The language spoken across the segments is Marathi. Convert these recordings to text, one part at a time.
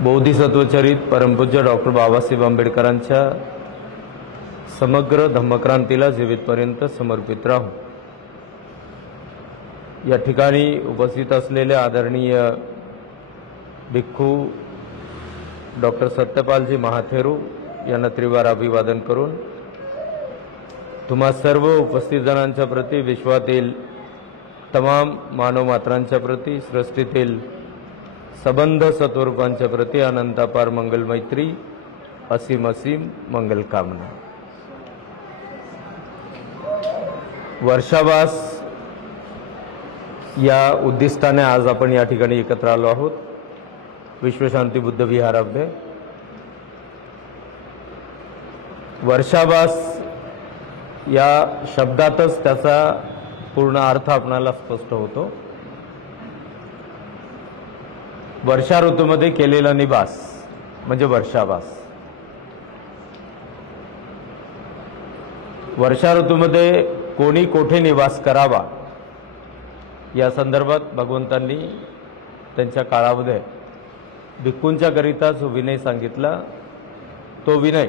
बोधिसत्वचरित परमपूज्य डॉक्टर बाबासाहेब आंबेडकरांच्या समग्र धम्मक्रांतीला जीवितपर्यंत समर्पित राहू। या ठिकाणी उपस्थित असलेले आदरणीय भिक्खू डॉक्टर सत्यपालजी महाथेरू यांना त्रिवार अभिवादन करून तुम्हा सर्व उपस्थित जणांच्या प्रती, विश्वातील तमाम मानव मात्रांच्या प्रती, सृष्टीतील सबंध सत्वरूपांच्या प्रती अनंतापार मंगल मैत्री, असीम असीम मंगल कामना। वर्षावास या उद्दिष्टाने आज आपण या ठिकाणी एकत्र आलो आहोत विश्वशांती बुद्ध विहारामध्ये। वर्षावास या शब्दातच त्याचा पूर्ण अर्थ आपणाला स्पष्ट होतो। वर्षा ऋतूमध्ये केलेला निवास म्हणजे वर्षावास। वर्षा ऋतूमध्ये कोणी कोठे निवास करावा या संदर्भात भगवंतांनी त्यांच्या काळामध्ये भिक्खूंच्या करिता जो विनय सांगितला, तो विनय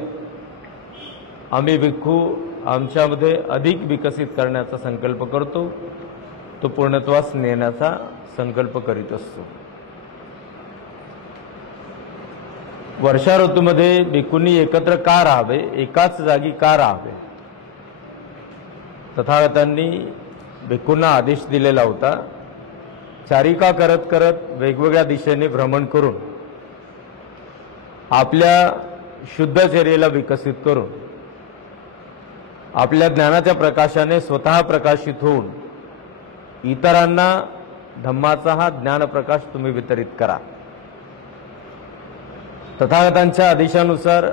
आम्ही भिक्खू आमच्यामध्ये अधिक विकसित करण्याचा संकल्प करतो, तो पूर्णत्वास नेण्याचा संकल्प करीत असतो। वर्षा ऋतूमध्ये भिक्खूंनी एकत्र का राहावे, एकाच जागी का राहावे, तथागतांनी भिक्खूंना आदेश दिलेला होता। चारिका करत करत वेगवेगळ्या दिशेने भ्रमण करून आपल्या शुद्धचर्येला विकसित करून आपल्या ज्ञानाच्या प्रकाशाने स्वतः प्रकाशित होऊन इतरांना धम्माचा हा ज्ञानप्रकाश तुम्ही वितरित करा। तथागतांच्या आदेशानुसार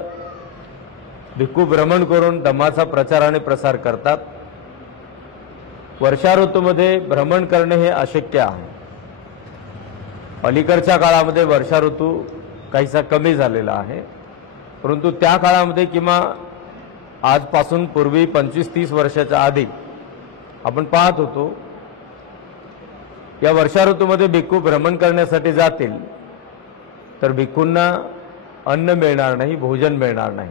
भिक्खू भ्रमण करून धम्माचा प्रचार आणि प्रसार करतात। वर्षा ऋतूमध्ये भ्रमण करणे हे अशक्य आहे। अलीकडच्या काळामध्ये वर्षा ऋतू काहीसा कमी झालेला आहे, परंतु त्या काळामध्ये किंवा आजपासून पूर्वी 25-30 वर्षाच्या आधी आपण पाहत होतो, या वर्षा ऋतूमध्ये भिक्खू भ्रमण करण्यासाठी जातील तर भिक्खूंना अन्न मिळणार नाही, भोजन मिळणार नाही।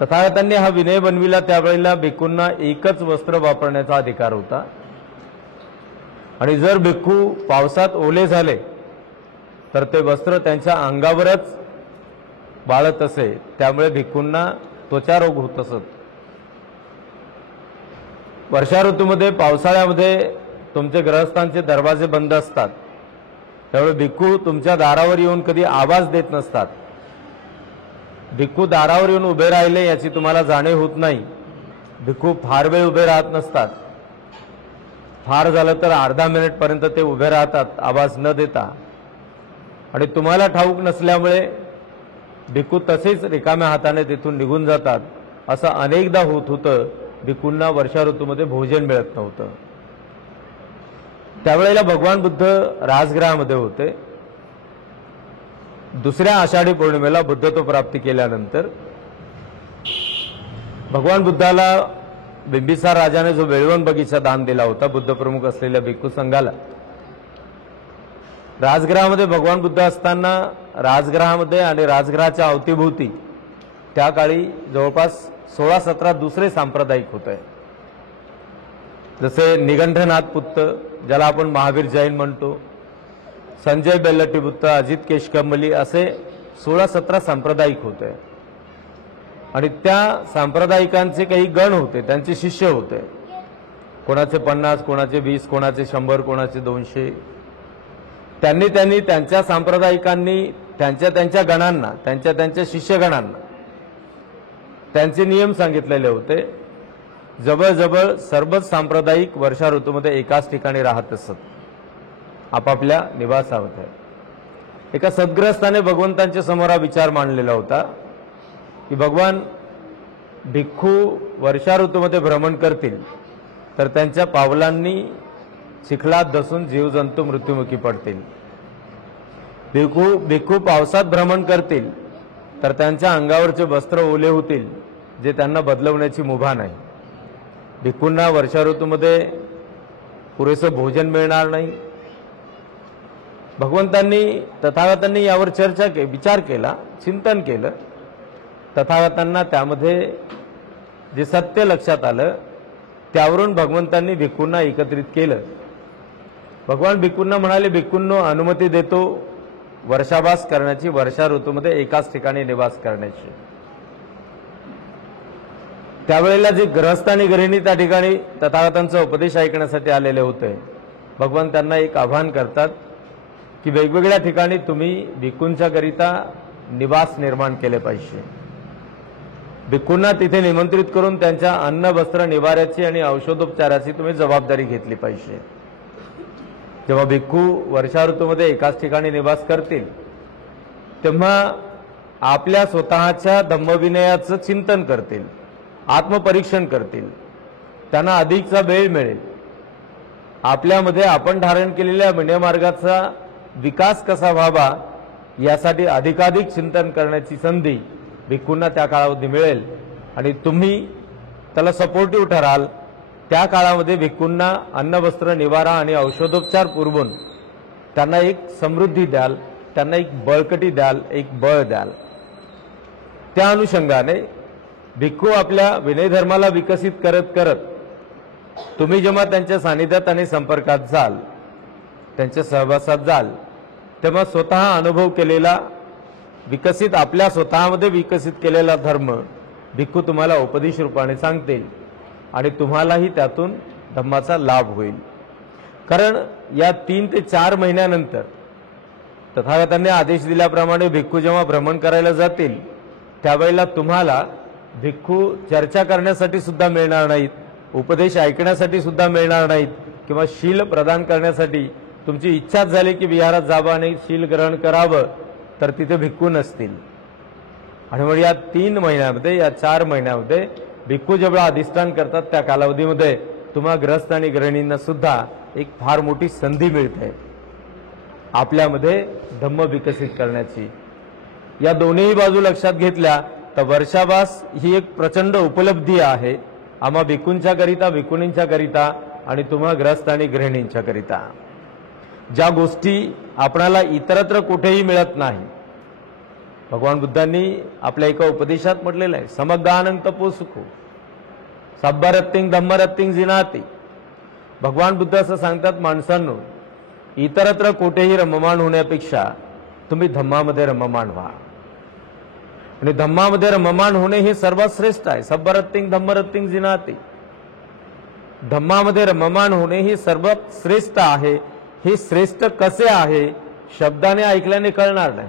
तथागतांनी हा विनय बनविला त्यावेळेला भिक्खूंना एकच वस्त्र वापरण्याचा अधिकार होता आणि जर भिक्खू पावसात ओले झाले तर ते वस्त्र त्यांच्या अंगावरच वाळत असे, त्यामुळे भिक्खूंना त्वचारोग होत असत। वर्षा ऋतूमध्ये पावसाळ्यामध्ये तुमचे ग्रहस्थांचे दरवाजे बंद असतात, त्यामुळे भिक्खू तुमच्या दारावर येऊन कधी आवाज देत नसतात। भिक्खू दारावर येऊन उभे राहिले याची तुम्हाला जाणीव होत नाही। भिक्खू फार वेळ उभे राहत नसतात, फार झालं तर अर्धा मिनिटपर्यंत ते उभे राहतात आवाज न देता, आणि तुम्हाला ठाऊक नसल्यामुळे भिक्खू तसेच रिकाम्या हाताने तिथून निघून जातात। असं अनेकदा होत होतं। भिक्खूंना वर्षा ऋतूमध्ये भोजन मिळत नव्हतं। त्यावेळेला भगवान बुद्ध राजगृहामध्ये होते। दुसऱ्या आषाढी पौर्णिमेला बुद्धत्व प्राप्ती केल्यानंतर भगवान बुद्धाला बिंबिसार राजाने जो वेळवण बगीचा दान दिला होता बुद्ध प्रमुख असलेल्या भिक्खू संघाला, राजगृहामध्ये भगवान बुद्ध असताना राजगृहामध्ये आणि राजगृहाच्या अवतीभोवती त्या काळी जवळपास 16-17 दुसरे सांप्रदायिक होते, जसे निगंठनाथ पुत्त ज्याला आपण महावीर जैन म्हणतो, संजय बेल्लटी बुत्त, अजित केशकमली, असे 16-17 सांप्रदायिक होते। आणि त्या सांप्रदायिकांचे काही गण होते, त्यांचे शिष्य होते, कोणाचे 50, कोणाचे 20, कोणाचे 100, कोणाचे 200। त्यांनी त्यांच्या सांप्रदायिकांनी त्यांच्या गणांना, त्यांच्या शिष्यगणांना त्यांचे नियम सांगितलेले होते। जवळजवळ सर्वच सांप्रदायिक वर्षा ऋतूमध्ये एकाच ठिकाणी राहत असत, आपापल्या निवासामध्ये। एका सद्ग्रस्ताने भगवंतांच्या समोर हा विचार मांडलेला होता की भगवान, भिक्खू वर्षा ऋतूमध्ये भ्रमण करतील तर त्यांच्या पावलांनी चिखलात दसून जीवजंतू मृत्युमुखी पडतील। भिक्खू पावसात भ्रमण करतील तर त्यांच्या अंगावरचे वस्त्र ओले होतील, जे त्यांना बदलवण्याची मुभा नाही। भिक्खूंना वर्षा ऋतूमध्ये पुरेसं भोजन मिळणार नाही, भगवंतांनी तथागतांनी यावर चर्चा केली, विचार केला, चिंतन केलं. तथागतांना त्यामध्ये जे सत्य लक्षात आलं त्यावरून भगवंतांनी भिक्खूंना एकत्रित केलं. भगवान भिक्खूंना म्हणाले, भिक्खूंनो अनुमती देतो वर्षावास करण्याची, वर्षा ऋतूमध्ये एकाच ठिकाणी निवास करण्याची. त्यावेळेला जे गृहस्थ आणि गृहिणी त्या ठिकाणी तथागतांचा उपदेश ऐकण्यासाठी आलेले होते, भगवान त्यांना एक आव्हान करतात की वेगवेगळ्या ठिकाणी तुम्ही भिक्खूंच्या करिता निवास निर्माण केले पाहिजे. भिक्खूंना तिथे निमंत्रित करून त्यांच्या अन्न वस्त्र निवाऱ्याची आणि औषधोपचाराची तुम्ही जबाबदारी घेतली पाहिजे. जेव्हा भिक्खू वर्षा ऋतूमध्ये एकाच ठिकाणी निवास करतील तेव्हा आपल्या स्वतःच्या धम्मविनयाचं चिंतन करतील, आत्मपरीक्षण करतील, त्यांना अधिकचा वेळ मिळेल. आपल्यामध्ये आपण धारण केलेल्या विनयमार्गाचा विकास कसा व्हावा यासाठी अधिकाधिक चिंतन करण्याची संधी भिक्खूंना त्या काळामध्ये मिळेल आणि तुम्ही त्याला सपोर्टिव्ह ठराल. त्या काळामध्ये भिक्खूंना अन्न वस्त्र निवारा आणि औषधोपचार पुरवून त्यांना एक समृद्धी द्याल, त्यांना एक बळकटी द्याल, एक बळ द्याल. त्या अनुषंगाने भिक्खू आपल्या विनयधर्माला विकसित करत करत तुम्ही जेव्हा त्यांच्या सानिध्यात आणि संपर्कात जाल, त्यांच्या सहवासात जाल, तेव्हा स्वतः अनुभव केलेला विकसित, आपल्या स्वतःमध्ये विकसित केलेला धर्म भिक्खू तुम्हाला उपदेश रूपाने सांगतील आणि तुम्हालाही त्यातून धम्माचा लाभ होईल. कारण या 3 ते 4 महिन्यानंतर तथागतांनी आदेश दिल्याप्रमाणे भिक्खू जेव्हा भ्रमण करायला जातील त्यावेळेला तुम्हाला भिक्खू चर्चा करण्यासाठी सुद्धा मिळणार नाहीत, उपदेश ऐकण्यासाठी सुद्धा मिळणार नाहीत, किंवा शील प्रदान करण्यासाठी तुमची इच्छाच झाली की विहारात जावं आणि शील ग्रहण करावं तर तिथे भिक्खू नसतील. आणि मग या 3 महिन्यामध्ये, या 4 महिन्यामध्ये भिक्खू जेव्हा अधिष्ठान करतात त्या कालावधीमध्ये तुम्हा गृहस्थ आणि गृहिणींना सुद्धा एक फार मोठी संधी मिळते आपल्यामध्ये धम्म विकसित करण्याची. या दोन्ही बाजू लक्षात घेतल्या तर वर्षावास ही एक प्रचंड उपलब्धी आहे आम्हा भिक्खूंच्या करिता, भिक्खुनींच्या करिता आणि तुम्हा गृहस्थ आणि गृहिणींच्या करिता. ज्या गोष्टी आपणाला इतरत्र कुठेही मिळत नाही. भगवान बुद्धांनी आपल्या एका उपदेशात म्हटलेलं आहे, समग्दानं तपोसुखो सब्बरत्तिंग धम्मरत्तिंग जिनाती. भगवान बुद्ध असं सांगतात, माणसांनो इतरत्र कुठेही रममाण होण्यापेक्षा तुम्ही धम्मामध्ये रममाण व्हा. आणि धम्मामध्ये रममाण होणे हे सर्वात श्रेष्ठ आहे. सब्बरत्तिंग धम्मरत्तिंग जिनाती. धम्मामध्ये रममाण होणे हे सर्वात श्रेष्ठ आहे. हे श्रेष्ठ कसे आहे शब्दाने ऐकल्याने कळणार नाही.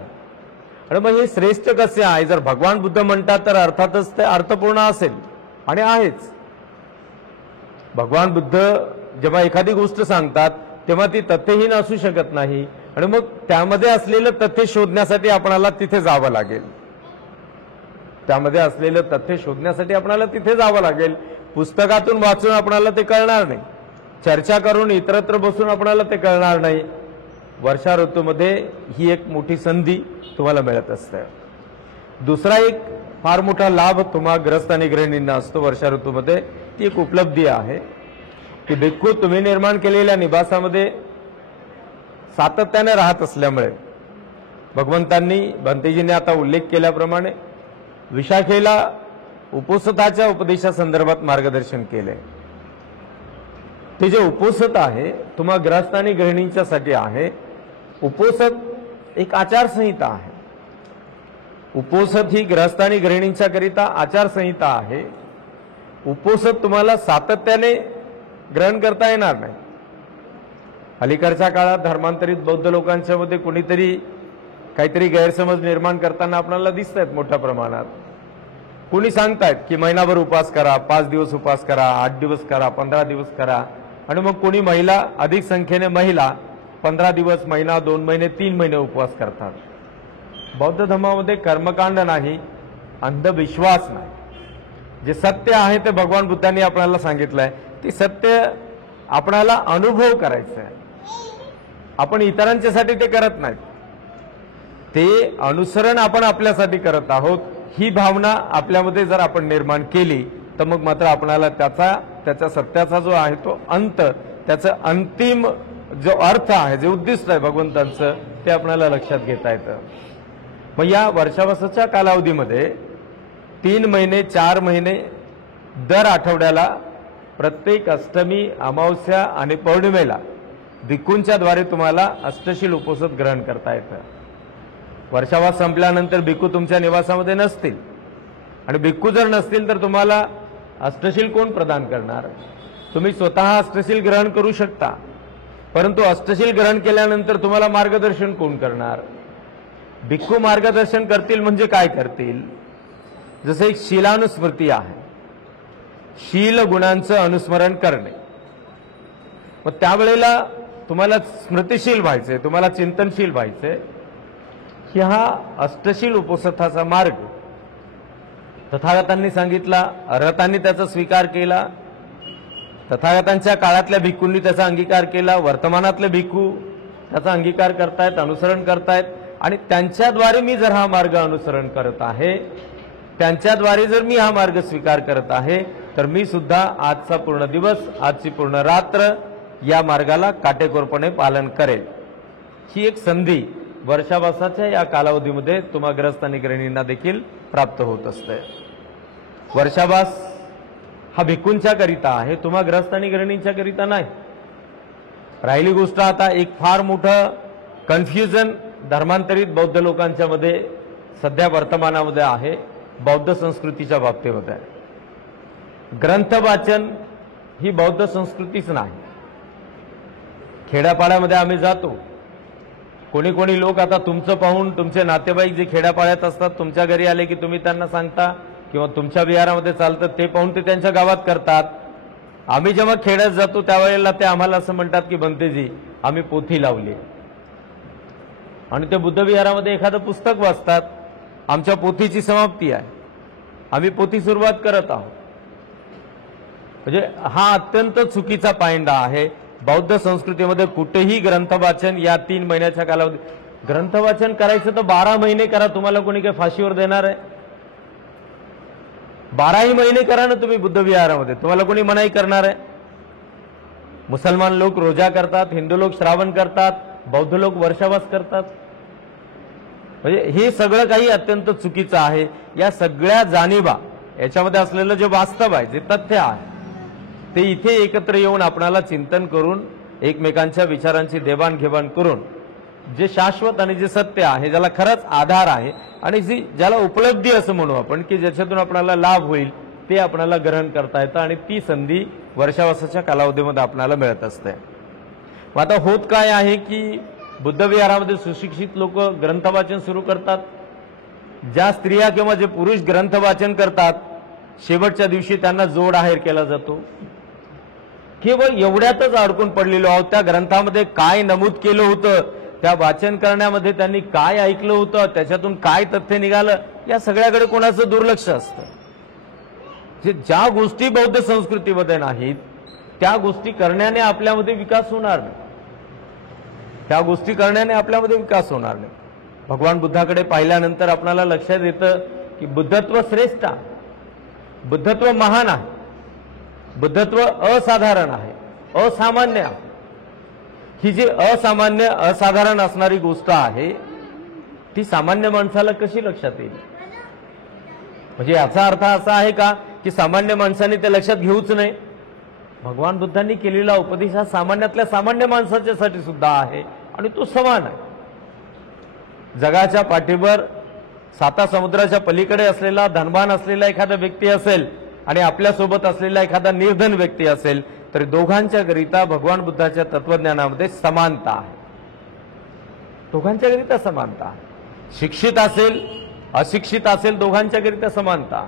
आणि मग हे श्रेष्ठ कसे आहे जर भगवान बुद्ध म्हणतात तर अर्थातच ते अर्थपूर्ण असेल आणि आहेच. भगवान बुद्ध जेव्हा एखादी गोष्ट सांगतात तेव्हा ती तथ्यहीन असू शकत नाही. आणि मग त्यामध्ये असलेलं तथ्य शोधण्यासाठी आपणाला तिथे जावं लागेल. त्यामध्ये असलेलं तथ्य शोधण्यासाठी आपणाला तिथे जावं लागेल. पुस्तकातून वाचून आपणाला ते कळणार नाही. चर्चा करून इतरत्र बसून आपणाला ते कळणार नाही. वर्षा ऋतूमध्ये ही एक मोठी संधी तुम्हाला मिळत असते. दुसरा एक फार मोठा लाभ तुम्हा ग्रस्त आणि गृहिणींना असतो वर्षा ऋतूमध्ये. ती एक उपलब्धी आहे की भिक्खू तुम्ही निर्माण केलेल्या निवासामध्ये सातत्याने राहत असल्यामुळे भगवंतांनी, भंतेजींनी आता उल्लेख केल्याप्रमाणे विशाखेला उपोसताच्या उपदेशासंदर्भात मार्गदर्शन केले. ते जे उपोसत आहे तुम्हा ग्रस्त आणि गृहिणींच्यासाठी आहे. उपोसत एक आचारसंहिता आहे. उपोसत ही ग्रस्त आणि गृहिणींच्या करिता आचारसंहिता आहे. उपोसत तुम्हाला सातत्याने ग्रहण करता येणार नाही. अलीकडच्या काळात धर्मांतरित बौद्ध लोकांच्या मध्ये कोणीतरी काहीतरी गैरसमज निर्माण करताना आपल्याला दिसत आहेत मोठ्या प्रमाणात. कोणी सांगतायत की महिनाभर उपास करा, 5 दिवस उपास करा, 8 दिवस करा, 15 दिवस करा. आणि मग कोणी महिला, अधिक संख्येने महिला 15 दिवस, महिना, 2 महिने, 3 महिने उपवास करतात. बौद्ध धर्मामध्ये कर्मकांड नाही, अंधविश्वास नाही. जे सत्य आहे ते भगवान बुद्धांनी आपल्याला सांगितलंय. ते सत्य आपल्याला अनुभव करायचं आहे. आपण इतरांच्यासाठी ते करत नाहीत. ते अनुसरण आपण आपल्यासाठी करत आहोत. ही भावना आपल्यामध्ये जर आपण निर्माण केली तर मग मात्र आपल्याला त्याचा सत्याचा जो आहे तो अंत, त्याचं अंतिम जो अर्थ आहे, जे उद्दिष्ट आहे भगवंतांचं, ते आपल्याला लक्षात घेता येतं. मग या वर्षावासाच्या कालावधीमध्ये 3 महिने 4 महिने दर आठवड्याला प्रत्येक अष्टमी, अमावस्या आणि पौर्णिमेला भिक्खूंच्या द्वारे तुम्हाला अष्टशील उपवास ग्रहण करता येतं. वर्षावास संपल्यानंतर भिक्खू तुमच्या निवासामध्ये नसतील आणि भिक्खू जर नसतील तर तुम्हाला अष्टशील कोण प्रदान करणार? तुम्ही स्वतः अष्टशील ग्रहण करू शकता, परंतु अष्टशील ग्रहण केल्यानंतर तुम्हाला मार्गदर्शन कोण करणार? भिक्खू मार्गदर्शन करतील म्हणजे काय करतील? जसे एक शीलानुस्मृती आहे, शील गुणांचं अनुस्मरण करणे. मग त्यावेळेला तुम्हाला स्मृतिशील व्हायचंय, तुम्हाला चिंतनशील व्हायचंय की हा अष्टशील उपवासाचा मार्ग तथागतांनी सांगितला, अर्हतांनी त्याचा स्वीकार केला, तथागतांच्या काळातल्या भिक्खूंनी त्याचा अंगीकार केला, वर्तमानातले भिक्खू त्याचा अंगीकार करतायत, अनुसरण करतायत. आणि त्यांच्याद्वारे मी जर हा मार्ग अनुसरण करत आहे, त्यांच्याद्वारे जर मी हा मार्ग स्वीकार करत आहे, तर मी सुद्धा आजचा पूर्ण दिवस, आजची पूर्ण रात्र या मार्गाला काटेकोरपणे पालन करेल. ही एक संधी वर्षावासाच्या या कालावधीमध्ये तुम्हा ग्रस्त आणि गृहिणींना देखील प्राप्त होत असते. वर्षावास हा भिक्खूंच्या करिता आहे, तुम्हा ग्रस्त आणि गृहिणींच्या करिता नाही. राहिली गोष्ट आता एक फार मोठं कन्फ्युजन धर्मांतरित बौद्ध लोकांच्या मध्ये सध्या वर्तमानामध्ये आहे, बौद्ध संस्कृतीच्या बाबतीमध्ये. ग्रंथ वाचन ही बौद्ध संस्कृतीच नाही. खेड्यापाड्यामध्ये आम्ही जातो, कोणी कोणी लोक आता तुमचं पाहून, तुमचे नातेवाईक जे खेड्यापाड्यात असतात तुमच्या घरी आले की तुम्ही त्यांना सांगता किंवा तुमच्या विहारामध्ये चालतं ते पाहून ते त्यांच्या गावात करतात. आम्ही जेव्हा खेड्यात जातो त्यावेळेला ते आम्हाला असं म्हणतात की बनतेजी आम्ही पोथी लावली, आणि ते बुद्ध विहारामध्ये एखादं पुस्तक वाचतात, आमच्या पोथीची समाप्ती आहे, आम्ही पोथी सुरुवात करत आहोत. म्हणजे हा अत्यंत चुकीचा पायंडा आहे. बौद्ध संस्कृतीमध्ये कुठेही ग्रंथवाचन या 3 महिन्याच्या कालावधी, ग्रंथवाचन करायचं तर 12 महिने करा, तुम्हाला कोणी काही फाशीवर देणार आहे? 12ही महिने करा ना तुम्ही बुद्ध विहारामध्ये, तुम्हाला कोणी मनाई करणार आहे? मुसलमान लोक रोजा करतात, हिंदू लोक श्रावण करतात, बौद्ध लोक वर्षावास करतात. म्हणजे हे सगळं काही अत्यंत चुकीचं आहे. या सगळ्या जाणीवा, याच्यामध्ये असलेलं जे वास्तव आहे, जे तथ्य आहे, ते इथे एकत्र येऊन आपणाला चिंतन करून एकमेकांच्या विचारांची देवाणघेवाण करून जे शाश्वत आणि जे सत्य आहे, ज्याला खरंच आधार आहे आणि ज्याला उपलब्धी असं म्हणू आपण, की ज्याच्यातून आपल्याला लाभ होईल, ते आपल्याला ग्रहण करता येतं. आणि ती संधी वर्षावासाच्या कालावधीमध्ये आपल्याला मिळत असते. मग आता होत काय आहे की बुद्ध विहारामध्ये सुशिक्षित लोक ग्रंथवाचन सुरू करतात. ज्या स्त्रिया किंवा जे पुरुष ग्रंथवाचन करतात, शेवटच्या दिवशी त्यांना जोड आहेर केला जातो. केवळ एवढ्यातच अडकून पडलेलो आहोत. त्या ग्रंथामध्ये काय नमूद केलं होतं, त्या वाचन करण्यामध्ये त्यांनी काय ऐकलं होतं, त्याच्यातून काय तथ्य निघालं, या सगळ्याकडे कोणाचं दुर्लक्ष असतं. ज्या गोष्टी बौद्ध संस्कृतीमध्ये नाहीत त्या गोष्टी करण्याने आपल्यामध्ये विकास होणार नाही. त्या गोष्टी करण्याने आपल्यामध्ये विकास होणार नाही. भगवान बुद्धाकडे पाहिल्यानंतर आपल्याला लक्षात येतं की बुद्धत्व श्रेष्ठ आहे, बुद्धत्व महान आहे, बुद्धत्व असाधारण आहे, असामान्य आहे. ही जी असामान्य असाधारण असणारी गोष्ट आहे ती सामान्य माणसाला कशी लक्षात येईल? म्हणजे याचा अर्थ असा आहे का की सामान्य माणसाने ते लक्षात घेऊच नाही? भगवान बुद्धांनी केलेला उपदेश हा सामान्यातल्या सामान्य माणसाच्यासाठी सुद्धा आहे आणि तो समान आहे. जगाच्या पाठीवर 7 समुद्राच्या पलीकडे असलेला धनवान असलेला एखादा व्यक्ती असेल आणि आपल्यासोबत असलेला एखादा निर्धन व्यक्ती असेल, तरी दोघांच्या करिता भगवान बुद्धाच्या तत्वज्ञानामध्ये समानता आहे. दोघांच्या करिता समानता आहे. शिक्षित असेल अशिक्षित असेल दोघांच्या करिता समानता,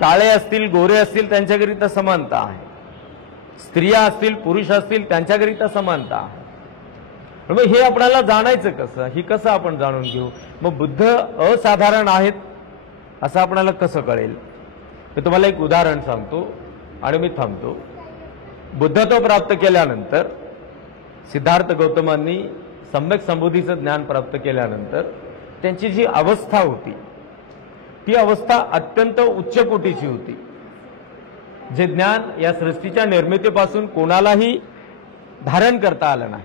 काळे असतील गोरे असतील त्यांच्याकरिता समानता आहे, स्त्रिया असतील पुरुष असतील त्यांच्याकरिता समानता आहे. मग हे आपल्याला जाणायचं कसं? ही कसं आपण जाणून घेऊ? मग बुद्ध असाधारण आहेत असं आपल्याला कसं कळेल? मी तुम्हाला एक उदाहरण सांगतो आणि मी थांबतो. बुद्धत्व प्राप्त केल्यानंतर सिद्धार्थ गौतमांनी सम्यक संबोधीचं ज्ञान प्राप्त केल्यानंतर त्यांची जी अवस्था होती ती अवस्था अत्यंत उच्च कोटीची होती. जे ज्ञान या सृष्टीच्या निर्मितीपासून कोणालाही धारण करता आलं नाही,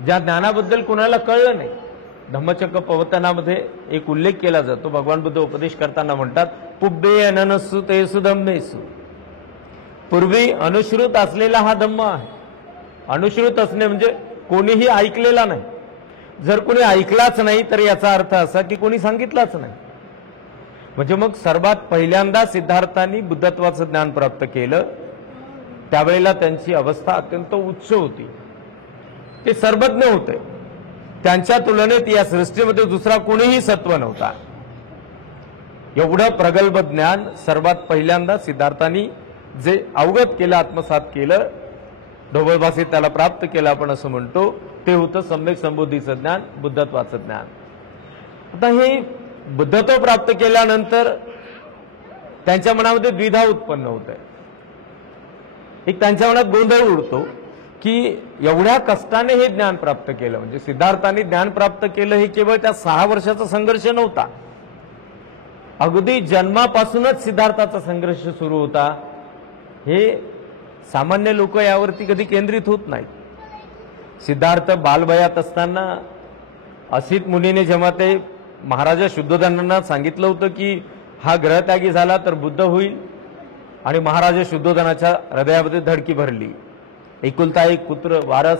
ज्या ज्ञानाबद्दल कुणाला कळलं नाही. धम्मचक्र प्रवर्तनामध्ये एक उल्लेख केला जातो. भगवान बुद्ध उपदेश करताना म्हणतात, पुब्बे अननसु तेसु धम्मेसु. पूर्वी अनुश्रुत असलेला हा धम्म आहे. अनुश्रुत असणे म्हणजे कोणीही ऐकलेला नाही. जर कोणी ऐकलाच नाही तर याचा अर्थ असा की कोणी सांगितलाच नाही. म्हणजे मग सर्वात पहिल्यांदा सिद्धार्थांनी बुद्धत्वाचं ज्ञान प्राप्त केलं. त्यावेळेला त्यांची अवस्था अत्यंत उच्च होती. ते सर्वज्ञ होते. त्यांच्या तुलनेत या सृष्टीमध्ये दुसरा कोणीही सत्व नव्हता. एवढं प्रगल्भ ज्ञान सर्वात पहिल्यांदा सिद्धार्थांनी जे अवगत केलं, आत्मसात केलं, ढोबळ भाषेत त्याला प्राप्त केलं आपण असं म्हणतो, ते होतं सम्यक संबोधीचं ज्ञान, बुद्धत्वाचं ज्ञान. आता हे बुद्धत्व प्राप्त केल्यानंतर त्यांच्या मनामध्ये द्विधा उत्पन्न होते. एक त्यांच्या मनात गोंधळ उडतो की एवढ्या कष्टाने हे ज्ञान प्राप्त केलं, म्हणजे सिद्धार्थांनी ज्ञान प्राप्त केलं हे केवळ त्या 6 वर्षाचा संघर्ष नव्हता. अगदी जन्मापासूनच सिद्धार्थाचा संघर्ष सुरू होता. हे सामान्य लोक यावरती कधी केंद्रित होत नाहीत. सिद्धार्थ बालवयात असताना असित मुनीने जेव्हा ते महाराजा शुद्धोधनांना सांगितलं होतं की हा ग्रहत्यागी झाला तर बुद्ध होईल, आणि महाराजा शुद्धोधनाच्या हृदयामध्ये धडकी भरली. एकुलता एक पुत्र वारस,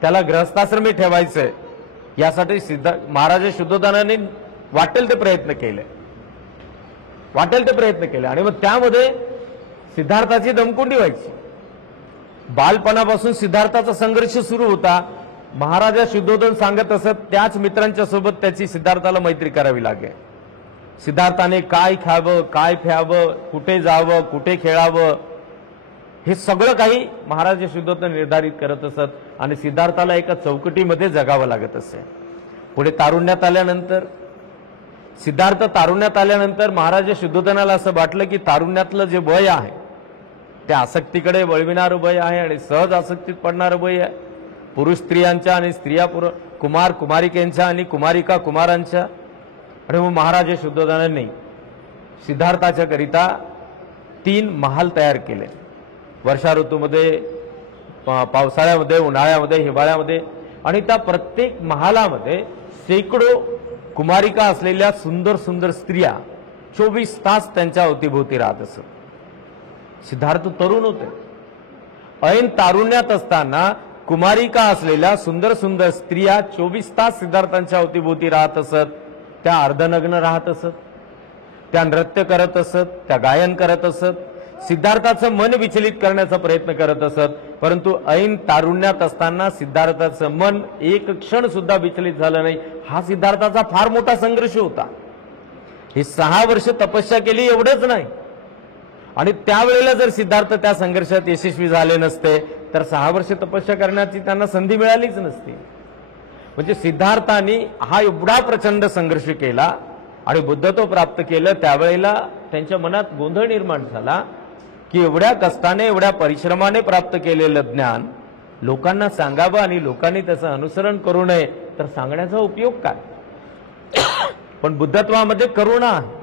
त्याला गृहस्थाश्रमी ठेवायचंय यासाठी महाराजा शुद्धोधनाने वाटेल ते प्रयत्न केले आणि मग त्यामध्ये सिद्धार्थाची दमकुंडी व्हायची. बालपणापासून सिद्धार्थाचा संघर्ष सुरू होता. महाराजा शुद्धोधन सांगत असत त्याच मित्रांच्या सोबत त्याची सिद्धार्थाला मैत्री करावी लागेल. सिद्धार्थाने काय खावं, काय प्यावं, कुठे जावं, कुठे खेळावं, हे सगळं काही महाराज शुद्धोधन निर्धारित करत असत आणि सिद्धार्थाला एका चौकटीमध्ये जगावं लागत असे. पुढे तारुण्यात आल्यानंतर महाराज शुद्धोधनाला असं वाटलं की तारुण्यातलं जे वय आहे त्या आसक्तीकडे वळविणारं वय आहे आणि सहज आसक्तीत पडणारं वय आहे. पुरुष स्त्रियांच्या आणि स्त्रिया कुमार कुमारिकेंच्या आणि कुमारिका कुमारांच्या. आणि मग महाराज शुद्धोधनांनी सिद्धार्थाच्या करिता 3 महाल तयार केले. वर्षा ऋतूमध्ये, पावसाळ्यामध्ये, उन्हाळ्यामध्ये, हिवाळ्यामध्ये. आणि त्या प्रत्येक महालामध्ये शेकडो कुमारिका असलेल्या सुंदर सुंदर स्त्रिया 24 तास त्यांच्या अवतीभोवती राहत असत. सिद्धार्थ तरुण होते. ऐन तारुण्यात असताना कुमारिका असलेल्या सुंदर सुंदर स्त्रिया 24 तास सिद्धार्थांच्या अवतीभोवती राहत असत. त्या अर्धनग्न राहत असत, त्या नृत्य करत असत, त्या गायन करत असत, सिद्धार्थाचं मन विचलित करण्याचा प्रयत्न करत असत. परंतु ऐन तारुण्यात असताना सिद्धार्थाचं मन एक क्षण सुद्धा विचलित झालं नाही. हा सिद्धार्थाचा फार मोठा संघर्ष होता. हे 6 वर्ष तपस्या केली एवढंच नाही, आणि त्यावेळेला जर सिद्धार्थ त्या संघर्षात यशस्वी झाले नसते तर 6 वर्ष तपस्या करण्याची त्यांना संधी मिळालीच नसती. म्हणजे सिद्धार्थांनी हा एवढा प्रचंड संघर्ष केला आणि बुद्धत्व प्राप्त केलं. त्यावेळेला त्यांच्या मनात गोंधळ निर्माण झाला की एवढ्या कष्टाने, एवढ्या परिश्रमाने प्राप्त केलेलं ज्ञान लोकांना सांगावं आणि लोकांनी त्याचं अनुसरण करू नये तर सांगण्याचा उपयोग काय. पण बुद्धत्वामध्ये करुणा आहे,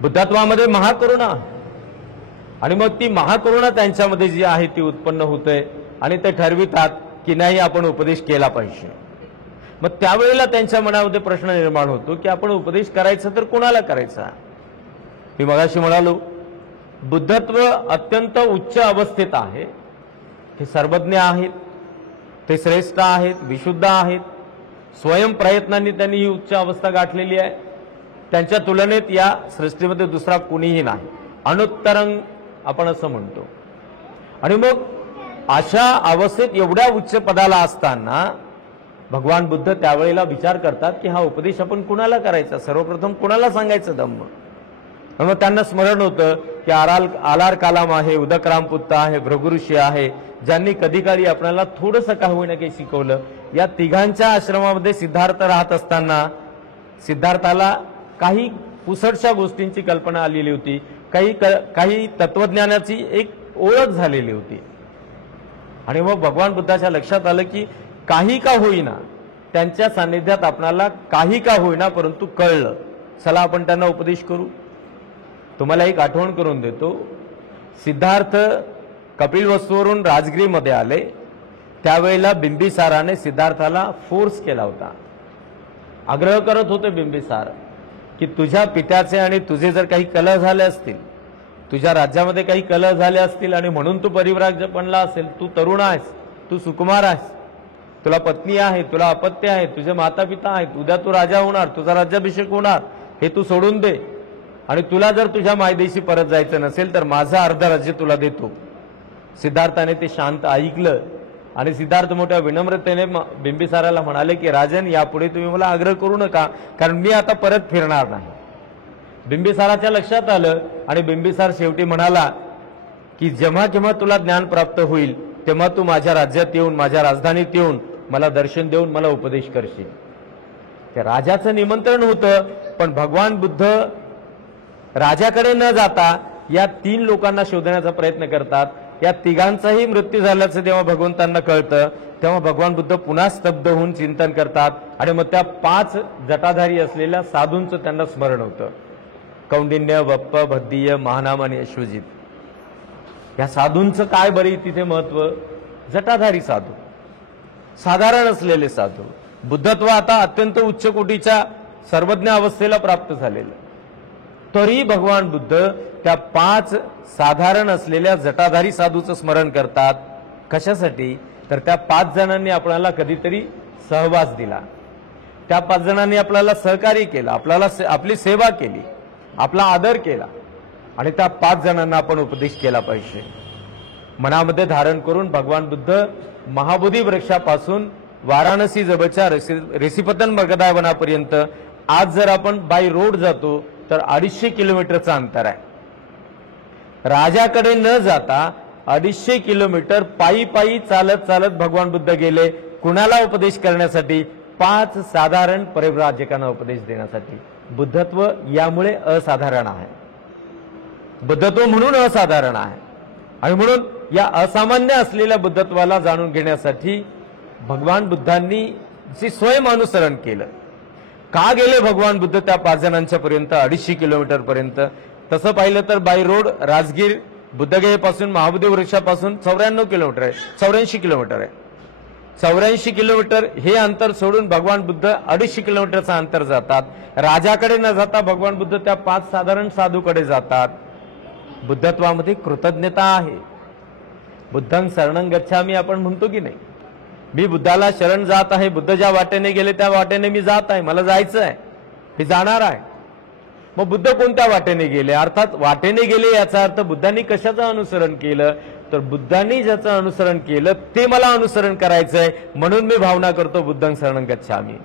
बुद्धत्वामध्ये महाकरुणा, आणि मग ती महाकरुणा त्यांच्यामध्ये जी आहे ती उत्पन्न होते आणि ते ठरवितात की नाही आपण उपदेश केला पाहिजे. मग त्यावेळेला त्यांच्या मनामध्ये प्रश्न निर्माण होतो की आपण उपदेश करायचा तर कोणाला करायचा. मी मगाशी म्हणालो बुद्धत्व अत्यंत उच्च अवस्थेत आहे. हे सर्वज्ञ आहेत, ते श्रेष्ठ आहेत, विशुद्ध आहेत. स्वयं प्रयत्नांनी त्यांनी ही उच्च अवस्था गाठलेली आहे. त्यांच्या तुलनेत या सृष्टीमध्ये दुसरा कुणीही नाही. अनुत्तरंग आपण असं म्हणतो. आणि मग अशा अवस्थेत एवढ्या उच्च पदाला असताना भगवान बुद्ध त्यावेळेला विचार करतात की हा उपदेश आपण कुणाला करायचा, सर्वप्रथम कुणाला सांगायचं धम्म. मग त्यांना स्मरण होतं की आलार कालाम आहे, उदकरामपुत्त आहे, भृगुऋषी आहे, ज्यांनी कधी काळी आपल्याला थोडंसं का होईना काही शिकवलं. या तिघांच्या आश्रमामध्ये सिद्धार्थ राहत असताना सिद्धार्थाला काही पुसटशा गोष्टींची कल्पना आलेली होती, काही तत्वज्ञानाची एक ओळख झालेली होती. आणि मग भगवान बुद्धाच्या लक्षात आलं की काही का होईना त्यांच्या सान्निध्यात आपणाला काही का होईना परंतु कळलं, चला आपण त्यांना उपदेश करू. तुम्हाला एक आठवण करून देतो. सिद्धार्थ कपिलवस्तूवरून राजगिरीमध्ये आले. त्यावेळेला बिंबिसाराने सिद्धार्थाला फोर्स केला होता, आग्रह करत होते बिंबिसार की तुझ्या पित्याचे आणि तुझे जर काही कलह झाले असतील, तुझ्या राज्यामध्ये काही कलह झाले असतील आणि म्हणून तू परिव्राज्य बनला असेल, तू तरुण आहेस, तू सुकुमार आहेस, तुला पत्नी आहे, तुला अपत्य आहे, तुझे माता पिता आहेत, उद्या तू राजा होणार, तुझा राज्याभिषेक होणार, हे तू सोडून दे आणि तुला जर तुझ्या मायदेशी परत जायचं नसेल तर माझं अर्ध राज्य तुला देतो. सिद्धार्थाने ते शांत ऐकलं आणि सिद्धार्थ मोठ्या विनम्रतेने बिंबिसाराला म्हणाले की राजन, यापुढे तुम्ही मला आग्रह करू नका, कारण मी आता परत फिरणार नाही. बिंबिसाराच्या लक्षात आलं आणि बिंबिसार शेवटी म्हणाला की जेव्हा केव्हा तुला ज्ञान प्राप्त होईल तेव्हा तू माझ्या राज्यात येऊन, माझ्या राजधानीत येऊन मला दर्शन देऊन मला उपदेश करशील. त्या राजाचं निमंत्रण होतं, पण भगवान बुद्ध राजाकडे न जाता या 3 लोकांना शोधण्याचा प्रयत्न करतात. या तिघांचाही मृत्यू झाल्याचं जेव्हा भगवंतांना कळतं तेव्हा भगवान बुद्ध पुन्हा स्तब्ध होऊन चिंतन करतात आणि मग त्या 5 जटाधारी असलेल्या साधूंचं त्यांना स्मरण होतं. कौंडिन्य, वप्प, भद्दीय, महानाम आणि अश्वजित. या साधूंचं काय बरी तिथे महत्व? जटाधारी साधू, साधारण असलेले साधू. बुद्धत्व आता अत्यंत उच्च कोटीच्या सर्वज्ञ अवस्थेला प्राप्त झालेलं, तरी भगवान बुद्ध त्या 5 साधारण असलेल्या जटाधारी साधूचं स्मरण करतात. कशासाठी? तर त्या 5 जणांनी आपल्याला कधीतरी सहवास दिला, त्या 5 जणांनी आपल्याला सहकार्य केलं, आपल्याला आपली सेवा केली, आपला आदर केला आणि त्या 5 जणांना आपण उपदेश केला पाहिजे. मनामध्ये धारण करून भगवान बुद्ध महाबोधी वृक्षापासून वाराणसी जवळच्या ऋषिपतन मगधाय वनापर्यंत आज जर आपण बाय रोड जातो तर 250 किलोमीटरचं अंतर आहे. राजाकडे न जाता 250 किलोमीटर पायी पायी चालत चालत भगवान बुद्ध गेले. कुणाला उपदेश करण्यासाठी? 5 साधारण परिव्राजकांना उपदेश देण्यासाठी. बुद्धत्व यामुळे असाधारण आहे, बुद्धत्व म्हणून असाधारण आहे. आणि म्हणून या असामान्य असलेल्या बुद्धत्वाला जाणून घेण्यासाठी भगवान बुद्धांनी जे स्वयं अनुसरण केलं. का गेले भगवान बुद्ध त्या 5 जणांच्या पर्यंत 250 किलोमीटर पर्यंत? तसं पाहिलं तर बाय रोड राजगीर बुद्धगयेपासून महाबोधी वृक्षापासून 94 किलोमीटर आहे, 84 किलोमीटर आहे. 84 किलोमीटर हे अंतर सोडून भगवान बुद्ध 250 किलोमीटरचं अंतर जातात. राजाकडे न जाता भगवान बुद्ध त्या 5 साधारण साधूकडे जातात. बुद्धत्वामध्ये कृतज्ञता आहे. बुद्धं शरणं गच्छामी आपण म्हणतो की नाही? मी बुद्धाला शरण जात आहे, बुद्ध ज्या वाटेने गेले त्या वाटेने मी जात आहे, मला जायचं आहे, मी जाणार आहे. मग बुद्ध कोणत्या वाटेने गेले? अर्थात वाटेने गेले याचा अर्थ बुद्धांनी कशाचं अनुसरण केलं? तर बुद्धांनी ज्याचं अनुसरण केलं ते मला अनुसरण करायचं आहे, म्हणून मी भावना करतो बुद्धं शरणं गच्छामी.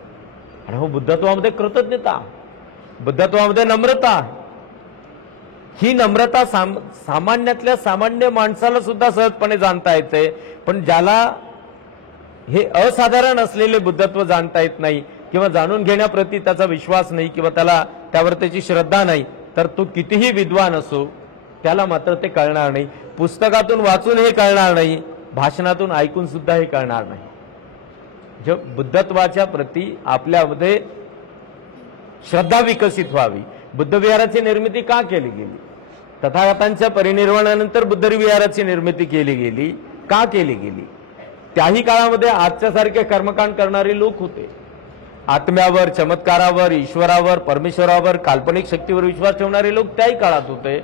आणि हो, बुद्धत्वामध्ये कृतज्ञता, बुद्धत्वामध्ये नम्रता. ही नम्रता सामान्यातल्या सामान्य माणसाला सुद्धा सहजपणे जाणता येते, पण ज्याला हे असाधारण असलेले बुद्धत्व जाणता येत नाही किंवा जाणून घेण्याप्रती त्याचा विश्वास नाही किंवा त्यावर त्याची श्रद्धा नाही, तर तो कितीही विद्वान असो त्याला मात्र ते कळणार नाही. पुस्तकातून वाचून हे कळणार नाही, भाषणातून ऐकून सुद्धा हे कळणार नाही. जो बुद्धत्वाच्या प्रती आपल्यामध्ये श्रद्धा विकसित व्हावी. बुद्ध विहाराची निर्मिती का केली गेली? तथागतांच्या परिनिर्वाणानंतर बुद्ध विहाराची निर्मिती केली गेली. का केली गेली? त्याही काळामध्ये आजच्यासारखे कर्मकांड करणारे लोक होते. आत्म्यावर, चमत्कारावर, ईश्वरावर, परमेश्वरावर, काल्पनिक शक्तीवर विश्वास ठेवणारे लोक त्याही काळात होते.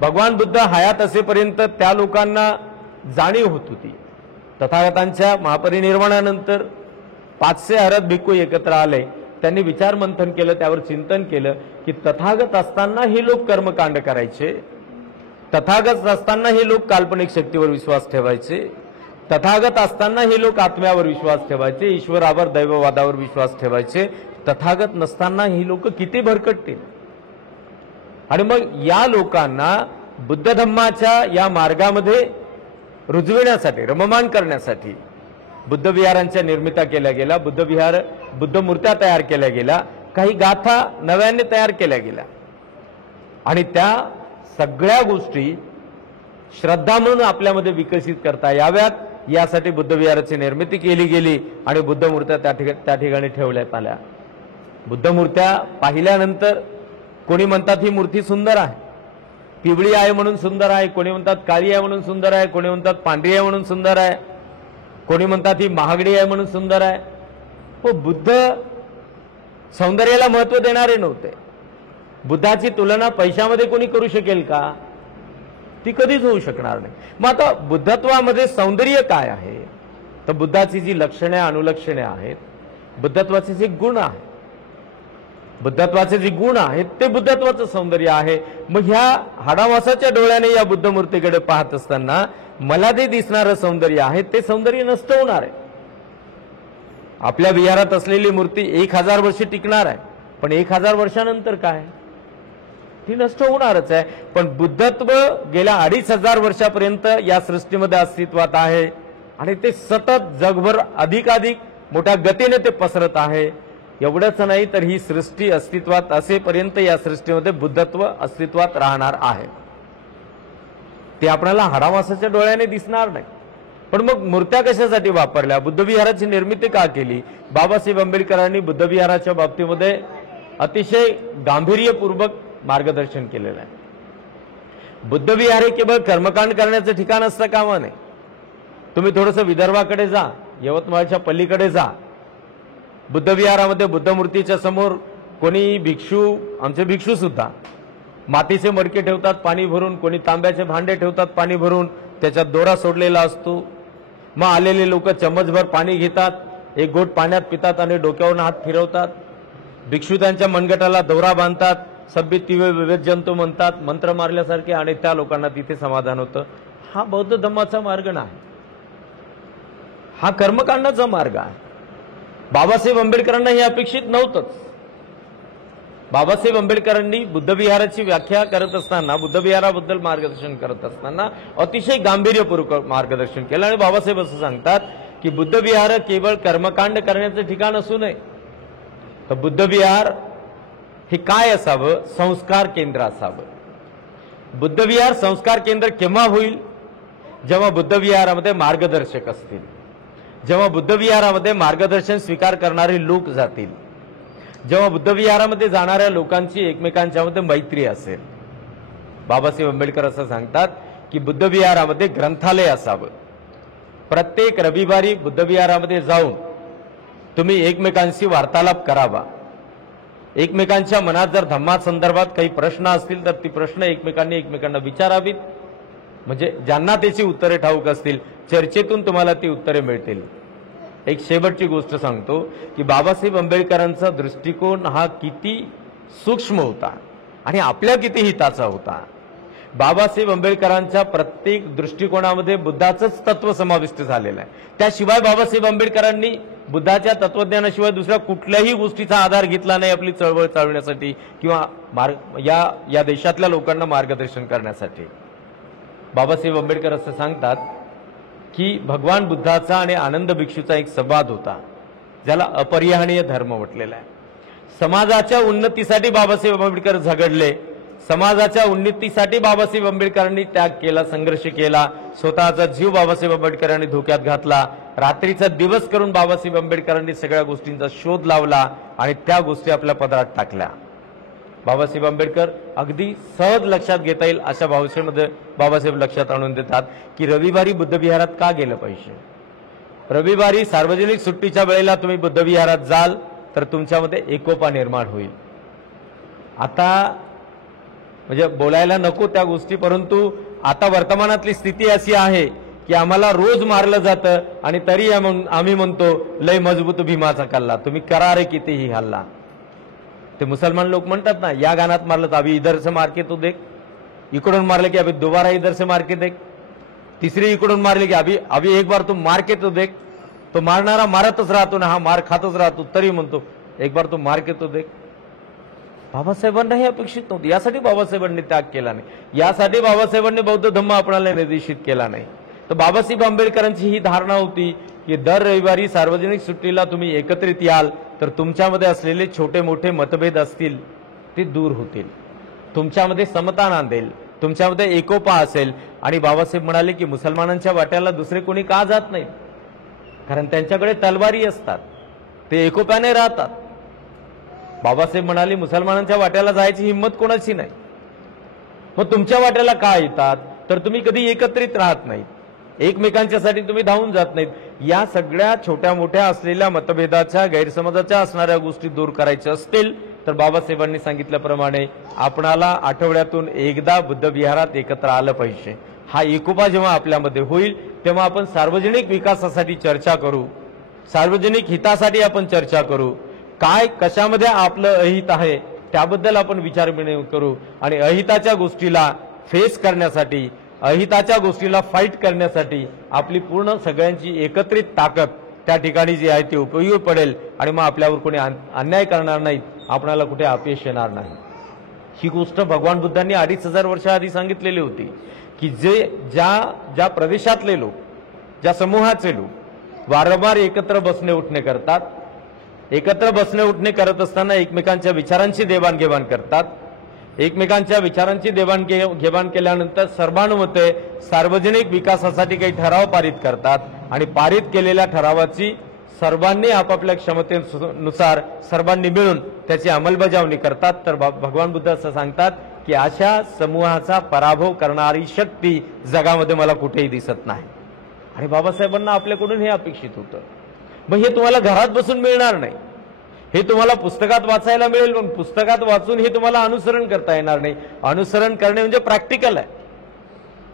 भगवान बुद्ध हयात असेपर्यंत त्या लोकांना जाणीव होत होती. तथागतांच्या महापरिनिर्वाणानंतर 500 अरहत भिक्खू एकत्र आले. त्यांनी विचार मंथन केलं, त्यावर चिंतन केलं की तथागत असताना हे लोक कर्मकांड करायचे, तथागत असताना हे लोक काल्पनिक शक्तीवर विश्वास ठेवायचे, तथागत असताना हे लोक आत्म्यावर विश्वास ठेवायचे, ईश्वरावर, दैववादावर विश्वास ठेवायचे. तथागत नसताना ही लोक किती भरकटतील. आणि मग या लोकांना बुद्ध धम्माच्या या मार्गामध्ये रुजविण्यासाठी, रममान करण्यासाठी बुद्ध विहारांच्या निर्मित्या केल्या गेल्या, बुद्ध मूर्त्या तयार केल्या गेल्या, काही गाथा नव्याने तयार केल्या गेल्या. आणि त्या सगळ्या गोष्टी श्रद्धा म्हणून आपल्यामध्ये विकसित करता याव्यात यासाठी बुद्ध विहाराची निर्मिती केली गेली आणि बुद्ध मूर्त्या त्या ठिकाणी ठेवण्यात आल्या. बुद्ध मूर्त्या पाहिल्यानंतर कोणी म्हणतात ही मूर्ती सुंदर आहे, पिवळी आहे म्हणून सुंदर आहे, कोणी म्हणतात काळी आहे म्हणून सुंदर आहे, कोणी म्हणतात पांढरी आहे म्हणून सुंदर आहे. कोणी म्हणतात ही महागडी आहे म्हणून सुंदर आहे. हो, बुद्ध सौंदर्याला महत्व देणारे नव्हते. बुद्धाची तुलना पैशामध्ये कोणी करू शकेल का? ती कधीच होऊ शकणार नाही. मग आता बुद्धत्वामध्ये सौंदर्य काय आहे? तर बुद्धाची जी लक्षणे अनुलक्षणे आहेत, बुद्धत्वाचे जे गुण आहेत, बुद्धत्वाचे जे गुण आहेत ते बुद्धत्वाचं सौंदर्य आहे. मग ह्या हाडामासाच्या डोळ्याने या बुद्ध मूर्तीकडे पाहत असताना मला जे दिसणारं सौंदर्य आहे ते सौंदर्य नष्ट होणार आहे. आपल्या विहारात असलेली मूर्ती 1000 वर्ष टिकणार आहे, पण 1000 वर्षानंतर काय? ती नष्ट होणारच आहे. पण बुद्धत्व गेल्या 2500 वर्षापर्यंत या सृष्टीमध्ये अस्तित्वात आहे आणि ते सतत जगभर अधिकाधिक मोठ्या गतीने ते पसरत आहे. एवढंच नाही तर ही सृष्टी अस्तित्वात असेपर्यंत या सृष्टीमध्ये बुद्धत्व अस्तित्वात राहणार आहे. ते आपल्याला हाडामासाच्या डोळ्याने दिसणार नाही. पण मग मूर्त्या कशासाठी वापरल्या? बुद्धविहाराची निर्मिती का केली? बाबासाहेब आंबेडकरांनी बुद्धविहाराच्या बाबतीमध्ये अतिशय गांभीर्यपूर्वक मार्गदर्शन केलेलं आहे. बुद्धविहार हे केवळ कर्मकांड करण्याचं ठिकाण असतं कामा नये. तुम्ही थोडंसं विदर्भाकडे जा, यवतमाळच्या पल्लीकडे जा. बुद्धविहारामध्ये बुद्धमूर्तीच्या समोर कोणी भिक्षू, आमचे भिक्षू सुद्धा मातीचे मडके ठेवतात पाणी भरून, कोणी तांब्याचे भांडे ठेवतात पाणी भरून, त्याच्यात दोरा सोडलेला असतो. मग आलेले लोक चम्मचभर पाणी घेतात, एक घोट पाण्यात पितात आणि डोक्यावरून हात फिरवतात. भिक्षू त्यांच्या मनगटाला दोरा बांधतात, सभ्य तिवे विवेक जंतू म्हणतात, मंत्र मारल्यासारखे, आणि त्या लोकांना तिथे समाधान होतं. हा बौद्ध धम्माचा मार्ग नाही, हा कर्मकांडाचा मार्ग आहे. बाबासाहेब आंबेडकरांना हे अपेक्षित नव्हतंच. बाबासाहेब आंबेडकरांनी बुद्धविहाराची व्याख्या करत असताना, बुद्धविहाराबद्दल मार्गदर्शन करत असताना अतिशय गांभीर्यपूर्वक मार्गदर्शन केलं. आणि बाबासाहेब असं सांगतात की बुद्धविहार केवळ कर्मकांड करण्याचं ठिकाण असू नये, तर बुद्धविहार हे काय असावं? संस्कार केंद्र असावं. बुद्धविहार संस्कार केंद्र केव्हा होईल? जेव्हा बुद्धविहारामध्ये मार्गदर्शक असतील, जेव्हा बुद्धविहारामध्ये मार्गदर्शन स्वीकार करणारे लोक जातील, जेव्हा बुद्धविहारामध्ये जाणाऱ्या लोकांची एकमेकांच्यामध्ये मैत्री असेल. बाबासाहेब आंबेडकर असं सांगतात की बुद्धविहारामध्ये ग्रंथालय असावं. प्रत्येक रविवारी बुद्धविहारामध्ये जाऊन तुम्ही एकमेकांशी वार्तालाप करावा. एकमेकांच्या मनात जर धम्मासंदर्भात काही प्रश्न असतील तर ती प्रश्न एकमेकांना विचारावीत. म्हणजे ज्यांना त्याची उत्तरे ठाऊक असतील, चर्चेतून तुम्हाला ती उत्तरे मिळतील. एक शेवटची गोष्ट सांगतो की बाबासाहेब आंबेडकरांचा दृष्टिकोन हा किती सूक्ष्म होता आणि आपल्या किती हिताचा होता. बाबासाहेब आंबेडकरांच्या प्रत्येक दृष्टिकोनामध्ये बुद्धाचंच तत्व समाविष्ट झालेलं आहे. त्याशिवाय बाबासाहेब आंबेडकरांनी बुद्धाच्या तत्वज्ञानाशिवाय दुसऱ्या कुठल्याही गोष्टीचा आधार घेतला नाही आपली चळवळ चालवण्यासाठी किंवा या देशातल्या लोकांना मार्गदर्शन करण्यासाठी. बाबासाहेब आंबेडकर असं सांगतात की भगवान बुद्धाचा आणि आनंद भिक्षूचा एक संवाद होता, ज्याला अपरिहानीय धर्म म्हटलेला आहे. समाजाच्या उन्नतीसाठी बाबासाहेब आंबेडकर झगडले. समाजाच्या उन्नतीसाठी बाबासाहेब आंबेडकरांनी त्याग केला, संघर्ष केला. स्वतःचा जीव बाबासाहेब आंबेडकरांनी धोक्यात घातला. रात्रीचा दिवस करून बाबासाहेब आंबेडकरांनी सगळ्या गोष्टींचा शोध लावला आणि त्या गोष्टी आपल्या पदरात टाकल्या. बाबासाहेब आंबेडकर अगदी सहज लक्षात घेता येईल अशा भाषेमध्ये बाबासाहेब लक्षात आणून देतात की रविवारी बुद्धविहारात का गेलं पाहिजे. रविवारी सार्वजनिक सुट्टीच्या वेळेला तुम्ही बुद्धविहारात जाल तर तुमच्यामध्ये एकोपा निर्माण होईल. आता म्हणजे बोलायला नको त्या गोष्टी, परंतु आता वर्तमानातली स्थिती अशी आहे की आम्हाला रोज मारलं जातं आणि तरी आम्ही म्हणतो लय मजबूत भीमाचा कल्ला, तुम्ही करा रे कितीही हल्ला. ते मुसलमान लोक म्हणतात ना, या गाण्यात मारलं तर अभी इधर से मार के तो देख, इकडून मारले की अभी दोबारा इधर से मार के देख, तिसरी इकडून मारले की अभी एक बार तू मार के तो देख. तो मारणारा मारतच राहतो ना, हा मार खातच राहतो, तरी म्हणतो एक बार तू मार के तो देख. बाबासाहेबांना हे अपेक्षित नव्हतं. यासाठी बाबासाहेबांनी त्याग केला नाही, यासाठी बाबासाहेबांनी बौद्ध धम्म आपणाला निर्देशित केला नाही. तर बाबासाहेब आंबेडकरांची ही धारणा होती की दर रविवारी सार्वजनिक सुट्टीला तुम्ही एकत्रित याल तर तुमच्यामध्ये असलेले छोटे मोठे मतभेद असतील ते दूर होतील, तुमच्यामध्ये समता नांदेल, तुमच्यामध्ये एकोपा असेल. आणि बाबासाहेब म्हणाले की मुसलमानांच्या वाट्याला दुसरे कोणी का जात नाही, कारण त्यांच्याकडे तलवारी असतात, ते एकोप्याने राहतात. बाबासाहेब म्हणाले मुसलमानांच्या वाट्याला जायची हिंमत कोणाची नाही. मग तुमच्या वाट्याला का येतात, तर तुम्ही कधी एकत्रित राहत नाहीत, एकमेकांच्यासाठी तुम्ही धावून जात नाहीत. या सगळ्या छोट्या मोठ्या असलेल्या मतभेदाच्या गैरसमजाच्या असणाऱ्या गोष्टी दूर करायच्या असतील तर बाबासाहेबांनी सांगितल्याप्रमाणे आपणाला आठवड्यातून एकदा बुद्ध विहारात एकत्र आलं पाहिजे। हा एकोपा जेव्हा आपल्यामध्ये होईल तेव्हा आपण सार्वजनिक विकासासाठी चर्चा करू, सार्वजनिक हितासाठी आपण चर्चा करू, काय कशामध्ये आपलं अहित आहे त्याबद्दल आपण विचारविनिमय करू आणि अहिताच्या गोष्टीला फेस करण्यासाठी, अहिताच्या गोष्टीला फाईट करण्यासाठी आपली पूर्ण सगळ्यांची एकत्रित ताकद त्या ठिकाणी जी आहे ती उपयोगी पडेल आणि मग आपल्यावर कोणी अन्याय करणार नाहीत, आपल्याला कुठे अपयश येणार नाही। ही गोष्ट भगवान बुद्धांनी 2500 वर्षाआधी सांगितलेली होती की ज्या प्रदेशातले लोक, ज्या समूहाचे लोक वारंवार एकत्र बसणे उठणे करतात, एकत्र बसणे उठणे करत असताना एकमेकांच्या विचारांची देवाणघेवाण करतात, एकमेकांच्या विचारांची देवाणघेवाण केल्यानंतर सर्वानुमते सार्वजनिक विकासासाठी काही ठराव पारित करतात आणि पारित केलेल्या ठरावाची सर्वांनी आपापल्या क्षमतेनुसार सर्वांनी मिळून त्याची अंमलबजावणी करतात। तर भगवान बुद्ध असं सांगतात की अशा समूहाचा पराभव करणारी शक्ती जगामध्ये मला कुठेही दिसत नाही। आणि बाबासाहेबांना आपल्याकडून हे अपेक्षित होतं। मग हे तुम्हाला घरात बसून मिळणार नाही, हे तुम्हाला पुस्तकात वाचायला मिळेल पण पुस्तकात वाचून हे तुम्हाला अनुसरण करता येणार नाही। अनुसरण करणे म्हणजे प्रॅक्टिकल आहे,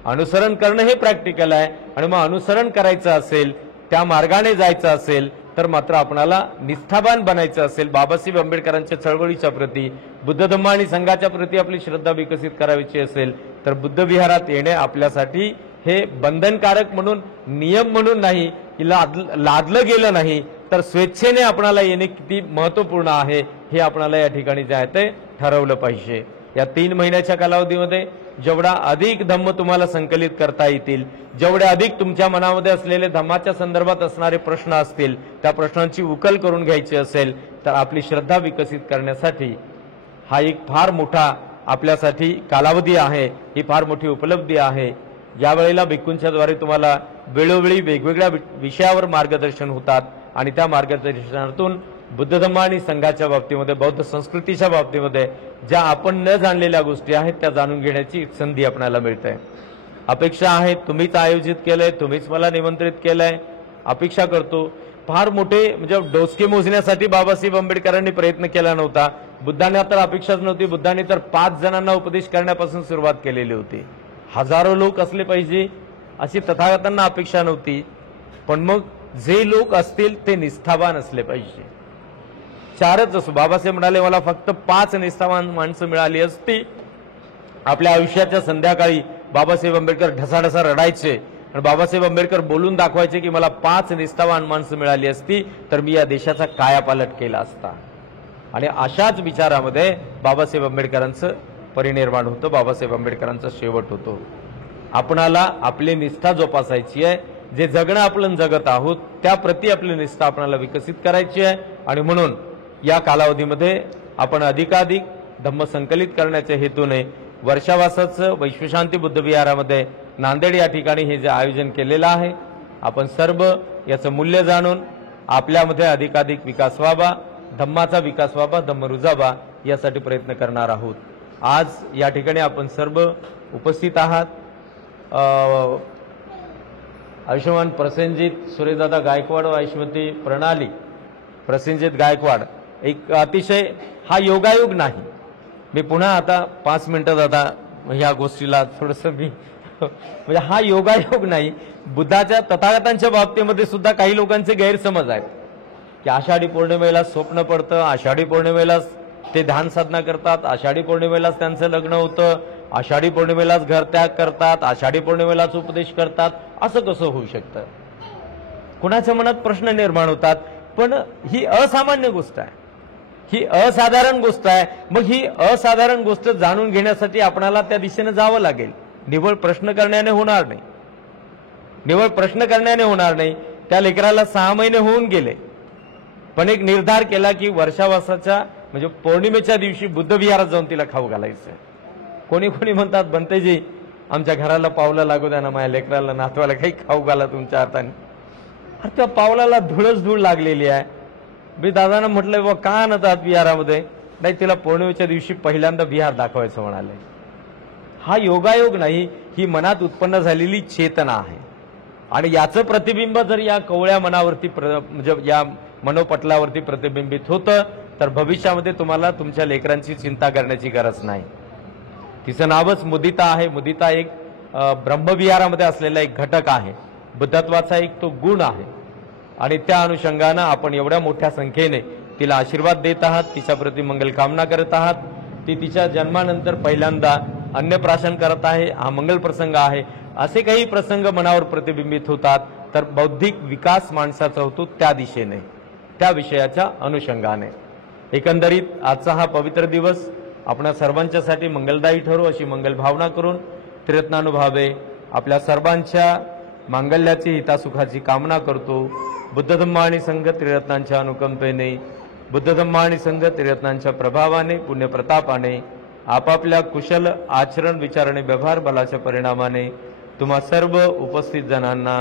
अनुसरण करणं हे प्रॅक्टिकल आहे। आणि मग अनुसरण करायचं असेल, त्या मार्गाने जायचं असेल तर मात्र आपणाला निष्ठावान बनायचं असेल, बाबासाहेब आंबेडकरांच्या चळवळीच्या प्रती, बुद्ध धम्म आणि संघाच्या प्रती आपली श्रद्धा विकसित करायची असेल तर बुद्ध विहारात येणे आपल्यासाठी हे बंधनकारक म्हणून, नियम म्हणून नाही, लादलं गेलं नाही तर स्वेच्छेने आपणाला येणे किती महत्त्वपूर्ण आहे हे आपणाला या ठिकाणी जे आहे ते ठरवलं पाहिजे। या 3 महिन्याच्या कालावधीमध्ये जेवढा अधिक धम्म तुम्हाला संकलित करता येतील, जेवढे अधिक तुमच्या मनामध्ये असलेले धम्माच्या संदर्भात असणारे प्रश्न असतील त्या प्रश्नांची उकल करून घ्यायची असेल तर आपली श्रद्धा विकसित करण्यासाठी हा एक फार मोठा आपल्यासाठी कालावधी आहे, ही फार मोठी उपलब्धी आहे। ज्या वेळेला भिक्खूंच्या द्वारे तुम्हाला वेळोवेळी वेगवेगळ्या विषयावर मार्गदर्शन होतात आणि त्या मार्गदर्शनातून बुद्ध धम्म आणि संघाच्या बाबतीमध्ये, बौद्ध संस्कृतीच्या बाबतीमध्ये ज्या आपण न जाणलेल्या गोष्टी आहेत त्या जाणून घेण्याची संधी आपल्याला मिळते। अपेक्षा आहे, तुम्हीच आयोजित केलंय, तुम्हीच मला निमंत्रित केलंय, अपेक्षा करतो। फार मोठे म्हणजे डोसके मोजण्यासाठी बाबासाहेब आंबेडकरांनी प्रयत्न केला नव्हता, बुद्धांना तर अपेक्षाच नव्हती, बुद्धांनी तर 5 जणांना उपदेश करण्यापासून सुरुवात केलेली होती। हजारो लोक असले पाहिजे अशी तथागतांना अपेक्षा नव्हती, पण मग जे लोक असतील ते निष्ठावान असले पाहिजे। 4च असो, बाबासाहेब म्हणाले मला फक्त 5 निष्ठावान माणसं मिळाली असती। आपल्या आयुष्याच्या संध्याकाळी बाबासाहेब आंबेडकर ढसाढसा रडायचे आणि बाबासाहेब आंबेडकर बोलून दाखवायचे की मला 5 निष्ठावान माणसं मिळाली असती तर मी या देशाचा कायापालट केला असता। आणि अशाच विचारामध्ये बाबासाहेब आंबेडकरांचं परिनिर्वाण होतं, बाबासाहेब आंबेडकरांचा शेवट होतो। आपणाला आपली निष्ठा जोपासायची आहे, जे जगणं आपण जगत आहोत त्याप्रती आपली निष्ठा आपल्याला विकसित करायची आहे। आणि म्हणून या कालावधीमध्ये आपण अधिकाधिक धम्म संकलित करण्याच्या हेतूने वर्षावासाचं वैश्वशांती बुद्ध विहारामध्ये नांदेड या ठिकाणी हे जे आयोजन केलेलं आहे, आपण सर्व याचं मूल्य जाणून आपल्यामध्ये अधिकाधिक विकास व्हावा, धम्माचा विकास व्हावा, धम्म रुजावा यासाठी प्रयत्न करणार आहोत। आज या ठिकाणी आपण सर्व उपस्थित आहात। आयुष्यमान प्रसेनजीत सुरेशदादा गायकवाड व आयुष्यवती प्रणाली प्रसेनजीत गायकवाड, एक अतिशय हा योगायोग नाही। मी पुन्हा आता 5 मिनिटात आता ह्या गोष्टीला थोडंसं मी म्हणजे हा योगायोग नाही, बुद्धाच्या तथागतांच्या बाबतीमध्ये सुद्धा काही लोकांचे गैरसमज आहेत की आषाढी पौर्णिमेला स्वप्न पडतं, आषाढी पौर्णिमेला ते ध्यान साधना करतात, आषाढी पौर्णिमेलाच त्यांचं लग्न होतं, आषाढी पौर्णिमेलाच घर त्याग करतात, आषाढी पौर्णिमेलाच उपदेश करतात, असं कसं होऊ शकतं? कुणाच्या मनात प्रश्न निर्माण होतात। पण ही असामान्य गोष्ट आहे, ही असाधारण गोष्ट आहे। मग ही असाधारण गोष्ट जाणून घेण्यासाठी आपल्याला त्या दिशेने जावं लागेल। निव्वळ प्रश्न करण्याने होणार नाही, निव्वळ प्रश्न करण्याने होणार नाही। त्या लेकराला 6 महिने होऊन गेले पण एक निर्धार केला की वर्षावासाच्या म्हणजे पौर्णिमेच्या दिवशी बुद्ध विहारात जाऊन तिला खाऊ घालायचं। कोणी कोणी म्हणतात बनतेजी आमच्या घराला पावलं लागू द्या ना, माझ्या लेकराला नातवाला काही खाऊ घाला तुमच्या हाताने। अरे त्या पावलाला धूळच धूळ लागलेली आहे। मी दादांना म्हटलं बा का आणतात विहारामध्ये? नाही, तिला पौर्णिमेच्या दिवशी पहिल्यांदा विहार दाखवायचं म्हणाले। हा योगायोग नाही, ही मनात उत्पन्न झालेली चेतना आहे। आणि याचं प्रतिबिंब जर या कवळ्या मनावरती म्हणजे या मनोपटलावरती प्रतिबिंबित होतं तर भविष्यामध्ये तुम्हाला तुमच्या लेकरांची चिंता करण्याची गरज नाही. तिचं नावच मुदिता आहे. मुदिता एक ब्रह्मविहारामध्ये असलेला एक घटक आहे, बुद्धत्वाचा एक तो गुण आहे. आणि त्या अनुषंगानं आपण एवढ्या मोठ्या संख्येने तिला आशीर्वाद देत आहात, तिच्याप्रती मंगल कामना करत आहात. ती तिच्या जन्मानंतर पहिल्यांदा अन्नप्राशन करत आहे, हा मंगल प्रसंग आहे. असे काही प्रसंग मनावर प्रतिबिंबित होतात तर बौद्धिक विकास माणसाचा होतो त्या दिशेने, त्या विषयाच्या अनुषंगाने. एकंदरीत आजचा हा पवित्र दिवस आपणा सर्वांच्यासाठी मंगलदायी ठरो अशी मंगल भावना करून त्रिरत्नानुभावे आपल्या सर्वांच्या मांगल्याची हितासुखाची कामना करतो. बुद्ध धम्म आणि संघ त्रिरत्नांच्या अनुकंपेने, बुद्ध धम्म आणि संघ त्रिरत्नांच्या प्रभावाने, पुण्यप्रतापाने, आपापल्या कुशल आचरण विचार आणि व्यवहार बलाच्या परिणामाने तुम्हा सर्व उपस्थित जणांना,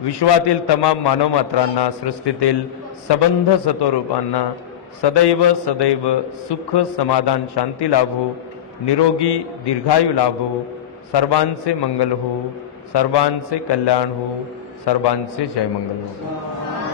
विश्वातील तमाम मानवमात्रांना, सृष्टीतील सबंध सत्वरूपांना सदैव सदैव सुख समाधान शांती लाभो, निरोगी दीर्घायु लाभो, सर्वांचे मंगल हो, सर्वांचे कल्याण हो, सर्वांचे जय मंगल हो.